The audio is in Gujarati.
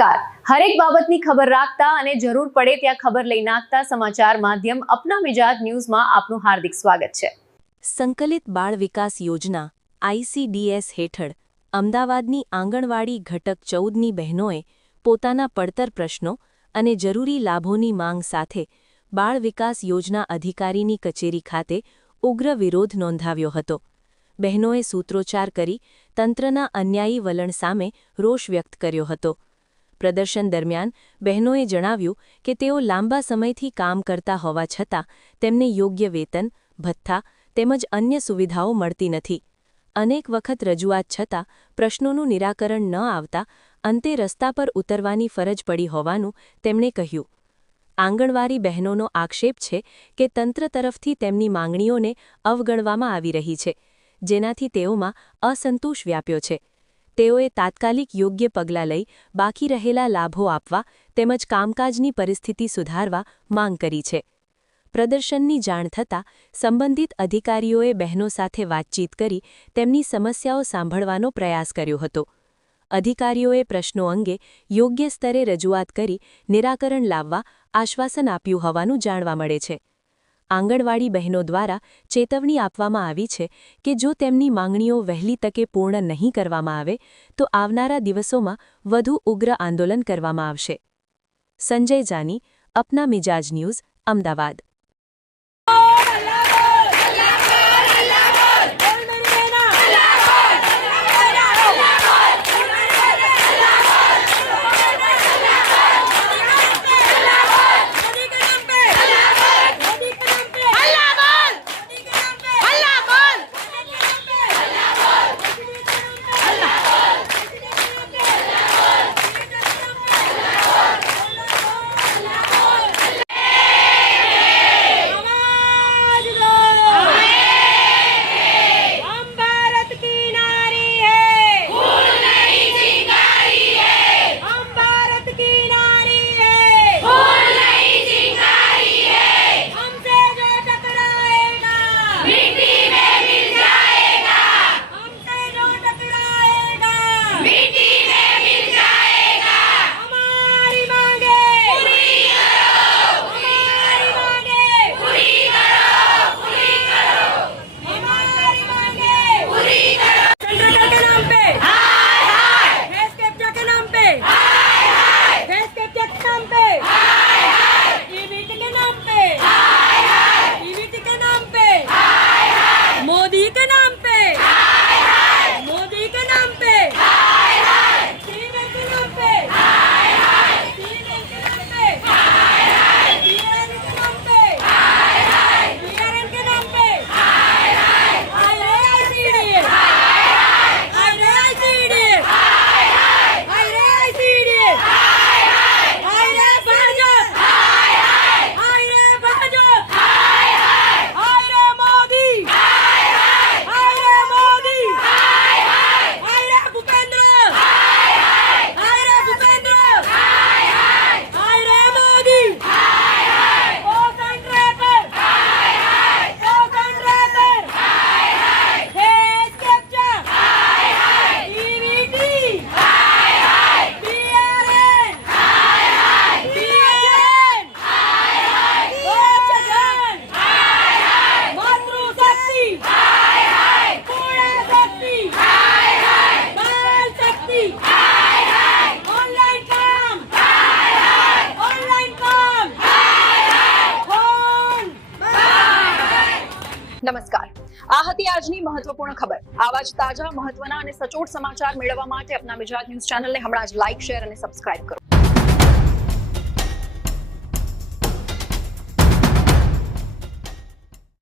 નમસ્કાર. હરેક બાબતની ખબર રાખતા અને જરૂર પડે ત્યાં ખબર લઈ નાખતા સમાચાર માધ્યમ અપના મિજાજ ન્યૂઝમાં આપનું હાર્દિક સ્વાગત છે. સંકલિત બાળ વિકાસ યોજના ICDS હેઠળ અમદાવાદની આંગણવાડી ઘટક 14ની બહેનોએ પોતાના પડતર પ્રશ્નો અને જરૂરી લાભોની માંગ સાથે બાળ વિકાસ યોજના અધિકારીની કચેરી ખાતે ઉગ્ર વિરોધ નોંધાવ્યો હતો. બહેનોએ સૂત્રોચ્ચાર કરી તંત્રના અન્યાયી વલણ સામે રોષ વ્યક્ત કર્યો હતો. પ્રદર્શન દરમિયાન બહેનોએ જણાવ્યું કે તેઓ લાંબા સમયથી કામ કરતા હોવા છતાં તેમને યોગ્ય વેતન, ભથ્થા તેમજ અન્ય સુવિધાઓ મળતી નથી. અનેક વખત રજૂઆત છતાં પ્રશ્નોનું નિરાકરણ ન આવતા અંતે રસ્તા પર ઉતરવાની ફરજ પડી હોવાનું તેમણે કહ્યું. આંગણવાડી બહેનોનો આક્ષેપ છે કે તંત્ર તરફથી તેમની માંગણીઓને અવગણવામાં આવી રહી છે, જેનાથી તેઓમાં અસંતોષ વ્યાપ્યો છે. તેઓએ તાત્કાલિક યોગ્ય પગલાં લઈ બાકી રહેલા લાભો આપવા તેમજ કામકાજની પરિસ્થિતિ સુધારવા માંગ કરી છે. પ્રદર્શનની જાણ થતાં સંબંધિત અધિકારીઓએ બહેનો સાથે વાતચીત કરી તેમની સમસ્યાઓ સાંભળવાનો પ્રયાસ કર્યો હતો. અધિકારીઓએ પ્રશ્નો અંગે યોગ્ય સ્તરે રજૂઆત કરી નિરાકરણ લાવવા આશ્વાસન આપ્યું હોવાનું જાણવા મળે છે. આંગણવાડી બહેનો દ્વારા ચેતવણી આપવામાં આવી છે કે જો તેમની માંગણીઓ વહેલી તકે પૂર્ણ નહીં કરવામાં આવે તો આવનારા દિવસોમાં વધુ ઉગ્ર આંદોલન કરવામાં આવશે. સંજય જાની, અપના મિજાજ ન્યૂઝ, અમદાવાદ. નમસ્કાર. આ હતી આજની મહત્વપૂર્ણ ખબર. આવા જ તાજા, મહત્વના અને સચોટ સમાચાર મેળવવા માટે અપના મિજાજ ન્યૂઝ ચેનલને હમણાં જ લાઇક, શેર અને સબસ્ક્રાઇબ કરો.